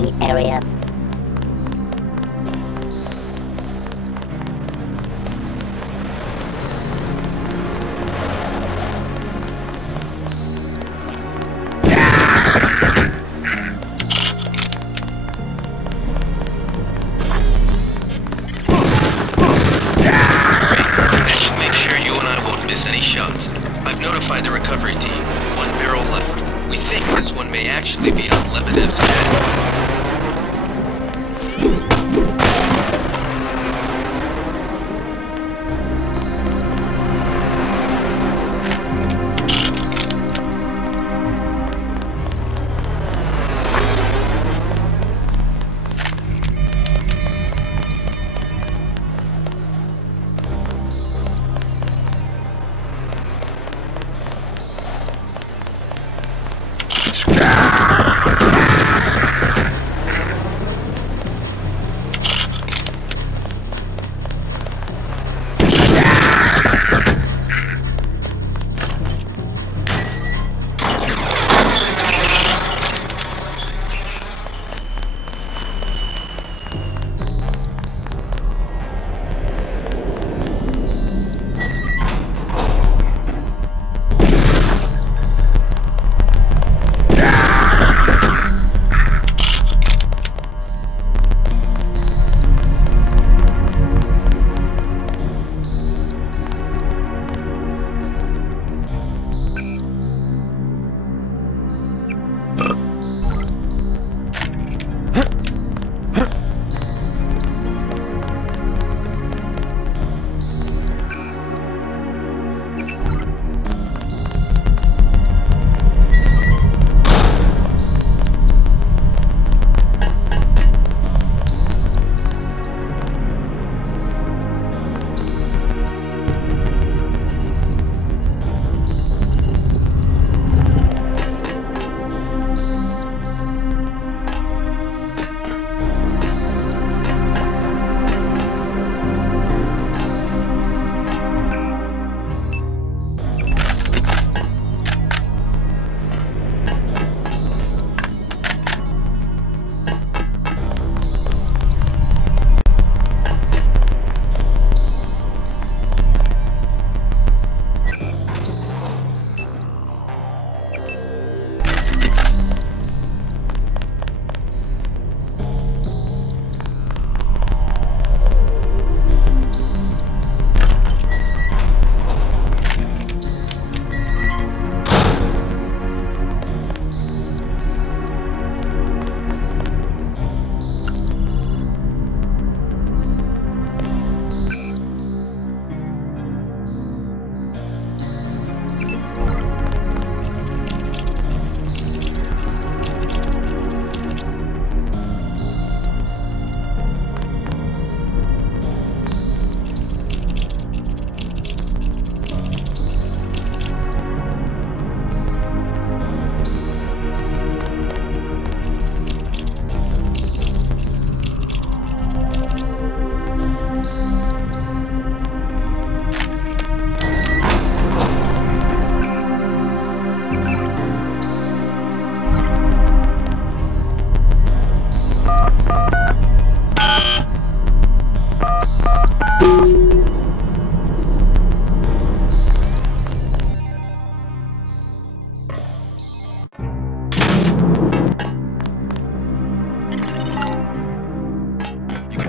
Scanning area. Any shots. I've notified the recovery team. One barrel left. We think this one may actually be on Lebedev's jet.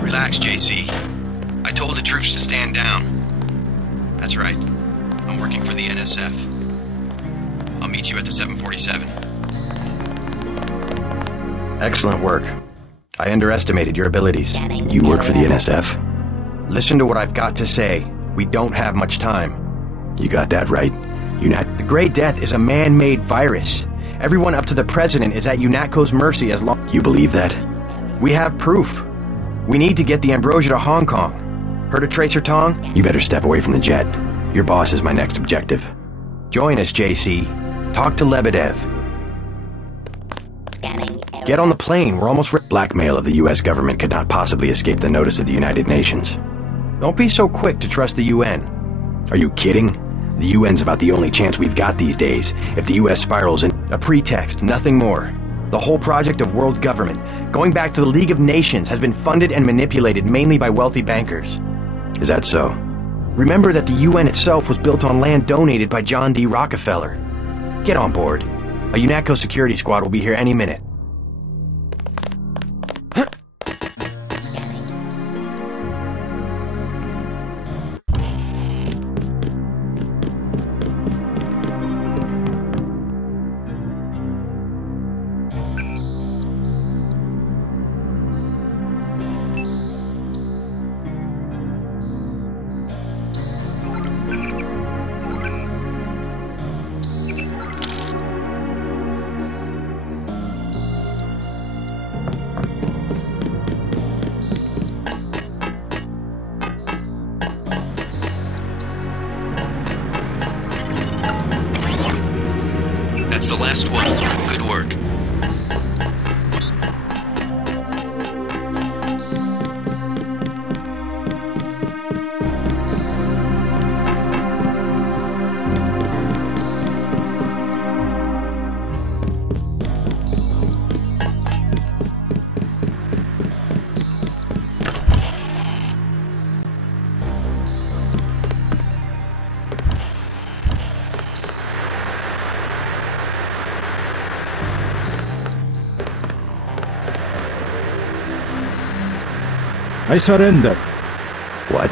Relax, JC. I told the troops to stand down. That's right. I'm working for the NSF. I'll meet you at the 747. Excellent work. I underestimated your abilities. You work for the NSF? Listen to what I've got to say. We don't have much time. You got that right. The Grey Death is a man-made virus. Everyone up to the President is at UNATCO's mercy as long... You believe that? We have proof. We need to get the Ambrosia to Hong Kong. Heard of Tracer Tong? You better step away from the jet. Your boss is my next objective. Join us, JC. Talk to Lebedev. Get on the plane. We're almost ready. Blackmail of the U.S. government could not possibly escape the notice of the United Nations. Don't be so quick to trust the UN. Are you kidding? The UN's about the only chance we've got these days. If the U.S. spirals in a pretext, nothing more. The whole project of world government, going back to the League of Nations, has been funded and manipulated mainly by wealthy bankers. Is that so? Remember that the UN itself was built on land donated by John D. Rockefeller. Get on board. A UNATCO security squad will be here any minute. That's the last one. Good work. I surrender. What?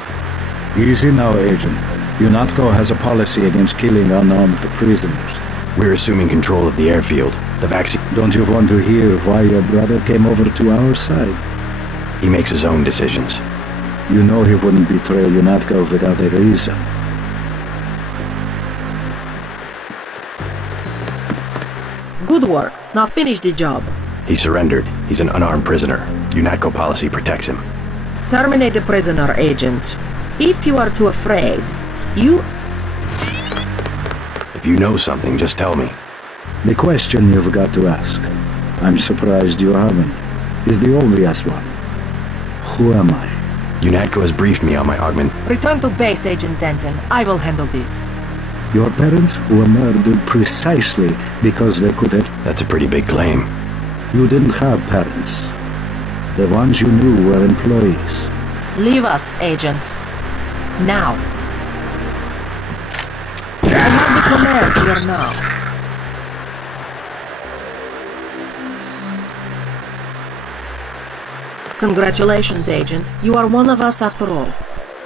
Easy now, Agent. UNATCO has a policy against killing unarmed prisoners. We're assuming control of the airfield. The vaccine... Don't you want to hear why your brother came over to our side? He makes his own decisions. You know he wouldn't betray UNATCO without a reason. Good work. Now finish the job. He surrendered. He's an unarmed prisoner. UNATCO policy protects him. Terminate the prisoner, Agent. If you are too afraid, If you know something, just tell me. The question you've got to ask, I'm surprised you haven't, is the obvious one. Who am I? UNATCO has briefed me on my augment. Return to base, Agent Denton. I will handle this. Your parents were murdered precisely because they could have... That's a pretty big claim. You didn't have parents. The ones you knew were employees. Leave us, Agent. Now. I have the command here now. Congratulations, Agent. You are one of us after all.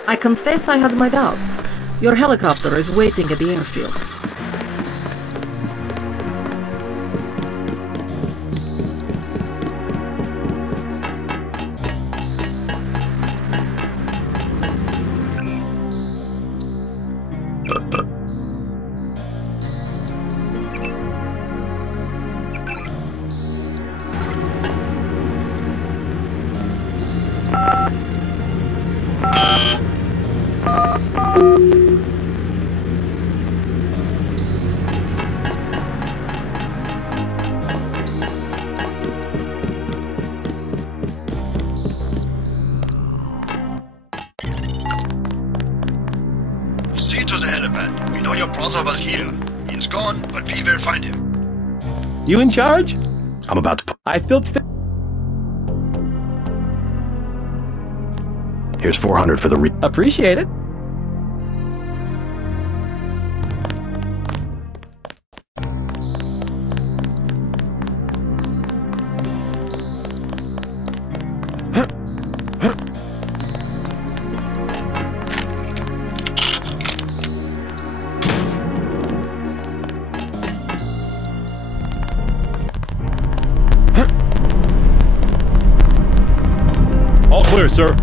I confess I had my doubts. Your helicopter is waiting at the airfield. See to the helipad. We know your brother was here. He is gone, but we will find him. You in charge? I'm about to... I filled... Here's 400 for the Appreciate it. All clear, sir.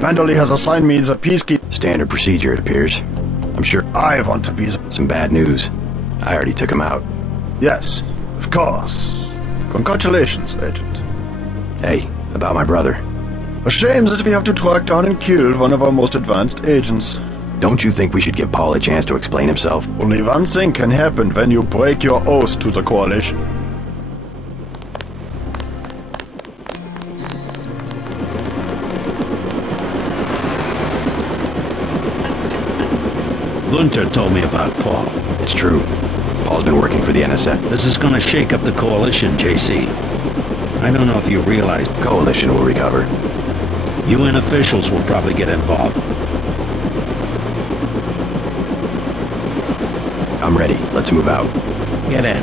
Manderley has assigned me the peacekeeper. Standard procedure, it appears. I'm sure I want to be some bad news. I already took him out. Yes, of course. Congratulations, Agent. Hey, about my brother. A shame that we have to track down and kill one of our most advanced agents. Don't you think we should give Paul a chance to explain himself? Only one thing can happen when you break your oath to the Coalition. Gunter told me about Paul. It's true. Paul's been working for the NSF. This is gonna shake up the Coalition, JC. I don't know if you realize, Coalition will recover. UN officials will probably get involved. I'm ready. Let's move out. Get in.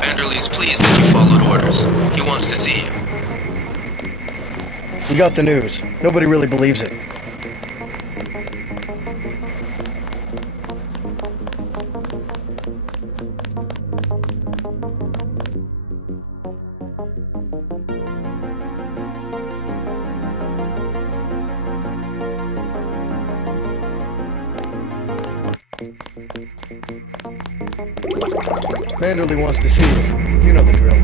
Vanderlee's pleased that you followed orders. He wants to see you. You got the news. Nobody really believes it. Manderley wants to see you. You know the drill.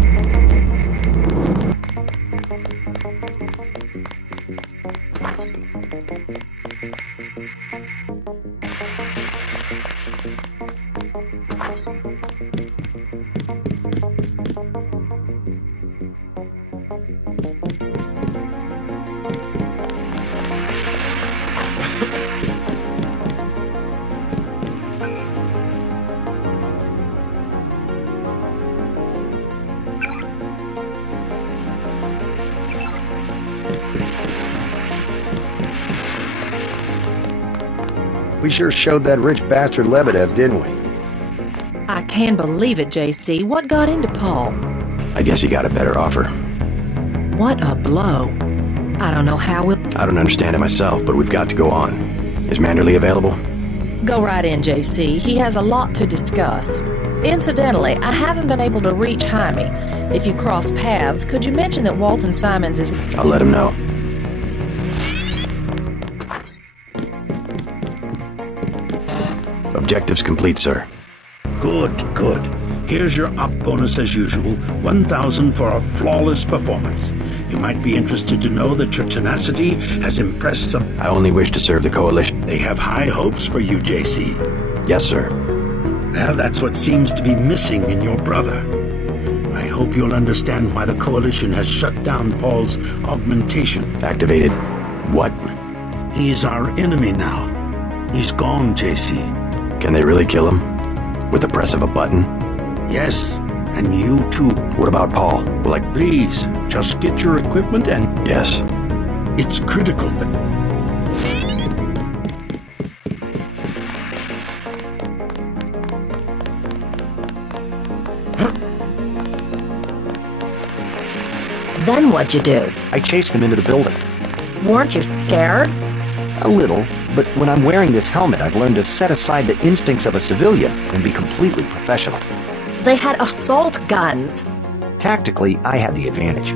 We sure showed that rich bastard Lebedev, didn't we? I can't believe it, JC. What got into Paul? I guess he got a better offer. What a blow. I don't know how we'll... I don't understand it myself, but we've got to go on. Is Manderley available? Go right in, JC. He has a lot to discuss. Incidentally, I haven't been able to reach Jaime. If you cross paths, could you mention that Walton Simons is... I'll let him know. Objectives complete, sir. Good, good. Here's your op bonus as usual, 1,000 for a flawless performance. You might be interested to know that your tenacity has impressed some... I only wish to serve the Coalition. They have high hopes for you, JC. Yes, sir. Well, that's what seems to be missing in your brother. I hope you'll understand why the Coalition has shut down Paul's augmentation. Activated what? He's our enemy now. He's gone, JC. Can they really kill him? With the press of a button? Yes, and you too. What about Paul? Will I... Please, just get your equipment and... Yes. It's critical that... Then what'd you do? I chased them into the building. Weren't you scared? A little, but when I'm wearing this helmet, I've learned to set aside the instincts of a civilian and be completely professional. They had assault guns. Tactically, I had the advantage.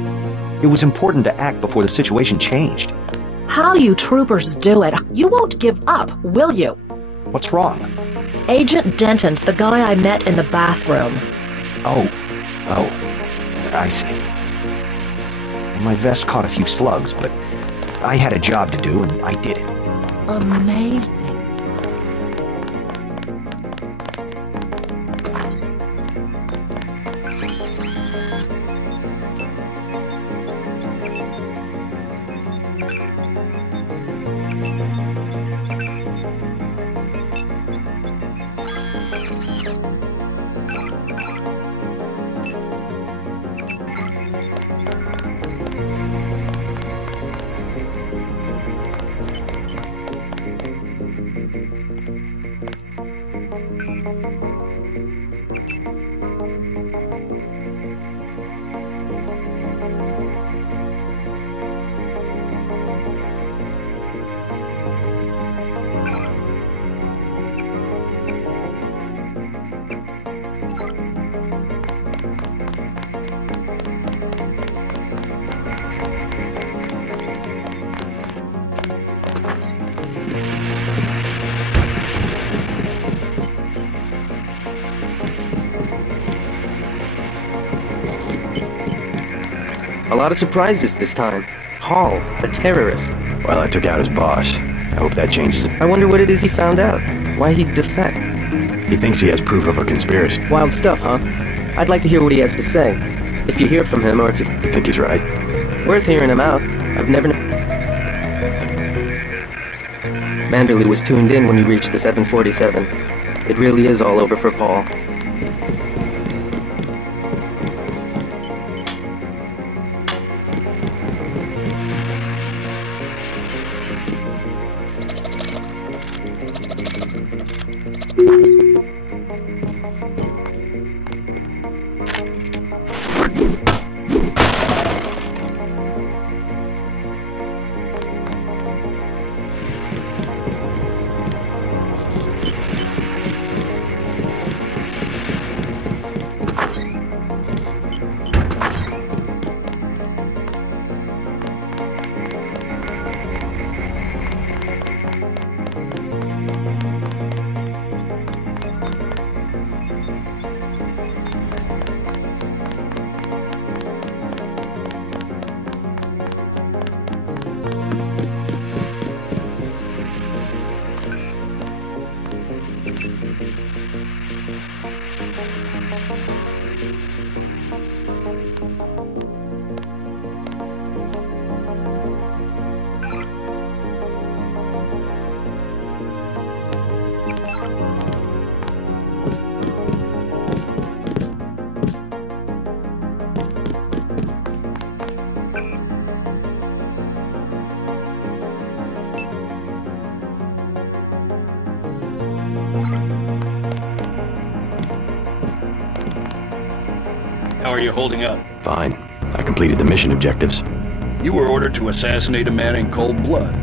It was important to act before the situation changed. How you troopers do it. You won't give up, will you? What's wrong? Agent Denton's the guy I met in the bathroom. Oh, I see. My vest caught a few slugs, but I had a job to do and I did it. Amazing. A lot of surprises this time. Hall, a terrorist. Well, I took out his boss. I hope that changes it. I wonder what it is he found out. Why he'd defect. He thinks he has proof of a conspiracy. Wild stuff, huh? I'd like to hear what he has to say. If you hear from him, or if you... You think he's right? Worth hearing him out. I've never... Manderley was tuned in when you reached the 747. It really is all over for Paul. How are you holding up? Fine. I completed the mission objectives. You were ordered to assassinate a man in cold blood.